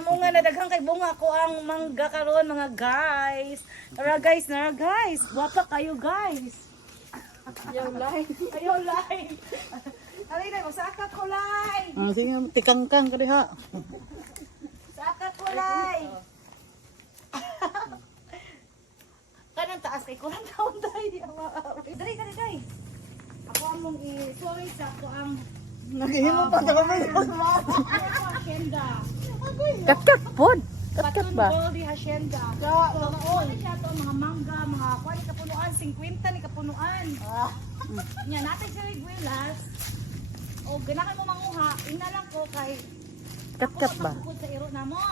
namunga na daghang kay bunga ko ang mangga karon mga guys. Tara guys, guwapa kayo guys. Ayaw lay. Alay na, masakat ko lay. Sige, tikangkang ka diha. Sakat ko lay. Kanang taas kay kurang taon dai. Dali. Ako among i-sorry sa ako ang Naghihimo pa sa kamay. hacienda. Kat pod. Kat ba? Patun Goldie Hacienda. Mga siya to, mga mangga, mga kwali kapunuan, 50 ni kapunuan. Nya natin sa Riguelas. O ganahan mo manguha, ina lang ko kay Kat ba? ako sa iro na mo.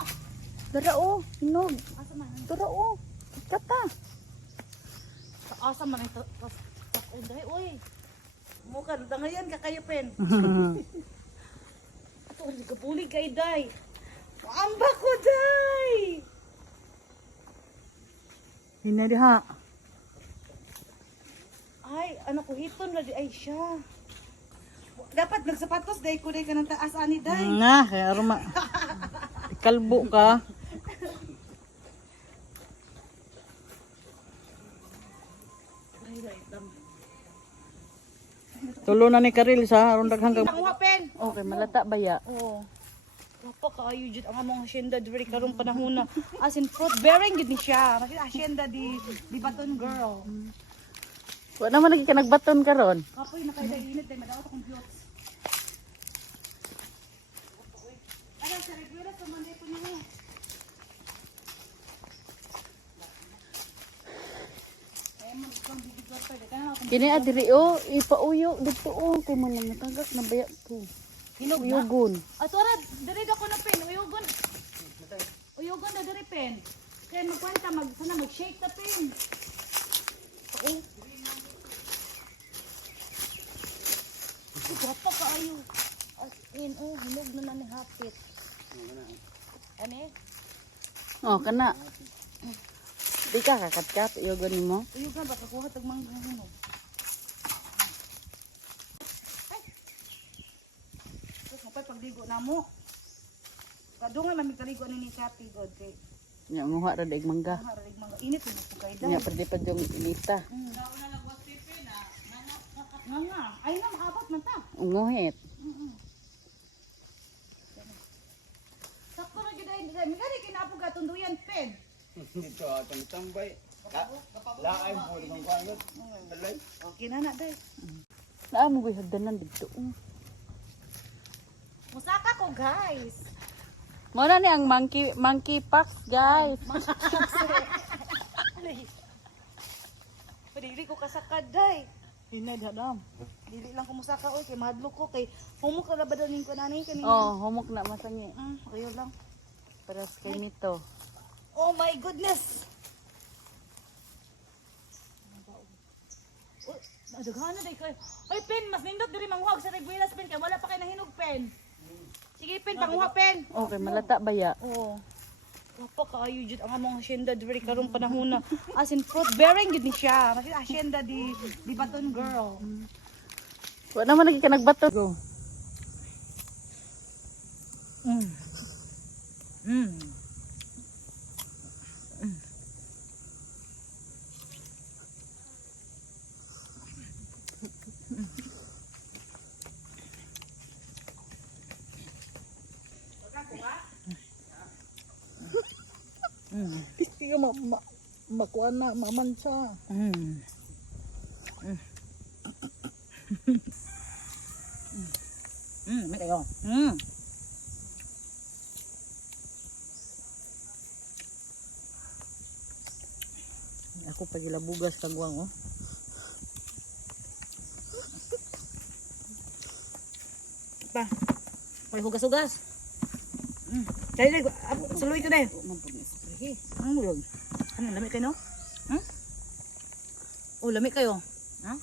Darao, hinog. Asa man? Darao. Kat ta. Asa man ito? Dai oy. Mo ka dangayan ka kayo pen. Ato di ka puli kay dai. Amba ko dai. Hina diha. Ay, ano ko hiton na di ay siya. Dapat nagsapatos dai ko dai kanang taas ani dai. Nga, kaya aruma. Kalbo ka. Tulo na ni Karil sa aron daghang kag. Ang pen. Okay, malata ba ya? Oo. Wapa kaayo jud ang among hacienda diri karong panahon na. As in fruit bearing gid ni siya. Kasi hacienda di Baton girl. Wa naman lagi ka nagbaton karon. Kapoy na kay init dai madaot akong cute. Ano sa regular sa Monday po niya. Kini adiri o ipauyo dito o kay man lang matagak na baya ko. Hinog na. Uyugon. Atora, diri ko na pen. Uyugon. Uyugon na diri pen. Kaya magkwenta sana mag-shake ta pen. Oo. Gapa kaayo. As in, hinog na ni hapit. Ano Oh, kana. Di ka kakat-kat uyugon nimo. Uyugon ba kakuha tag mangga hinog. Pagdigo na mo. Kadungan man mikaligo ani ni Kapi god kay. Nya nguha ra daig mangga. Haralig mga init mo ko kay Nya pwede pa yung ilita. Nga. Ay na maabot man ta. Unguhit. Sakto ra gyud ay migari kinapo gatunduyan pen. Dito atong tambay. Laay mo ng kwangot. Balay. Okay na na day. Naa mo gyud hagdanan dito. Musaka ko guys. Mo na ni ang monkey pox, guys. Dili ko kasakad day. Hinay hadam. Dili lang ko musaka oy kay madlo ko kay humok ra ba danin ko nani kanina. Oh, humok na masangi. Ayo lang. Para sa kay nito. Oh my goodness. Daghan na day kay. Oy pen, mas nindot diri manghuwag sa Riguelas pen kay wala pa kay nahinog pen. Sige pen, panguha pen. Okay, malata ba ya? Oo. Wapa kaayo jud ang among hacienda diri karong panahon na. As in fruit bearing gid ni siya. Kasi hacienda di Baton girl. Wa naman lagi ka nagbaton. Go. Hindi ka makuha na, mamansa. May kayo. Ako pagilabugas kagwang oh. Pa. May hugas-hugas. Dali, saluy ko na yun. Ano mo yun? Ano, lamig kayo, no? Oh, lamig kayo. Ha?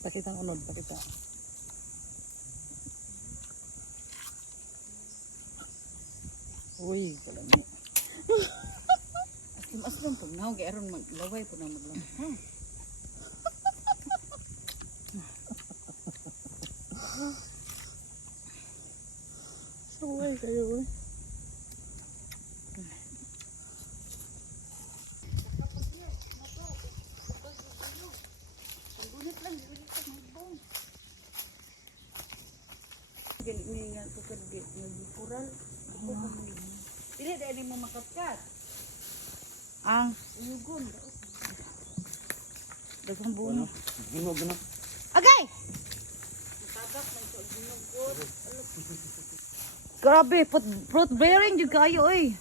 Pakita ang unod, pakita. Uy, kalami. Aslam pag naw, kaya aron maglaway po na maglaway. Suway kayo eh. Gani nga ko kadgit nagpural. Dili dili mo makatkat. Ang uyugon. Daghang bunga. Ginog na. Agay! Grabe, fruit bearing jud kayo oy.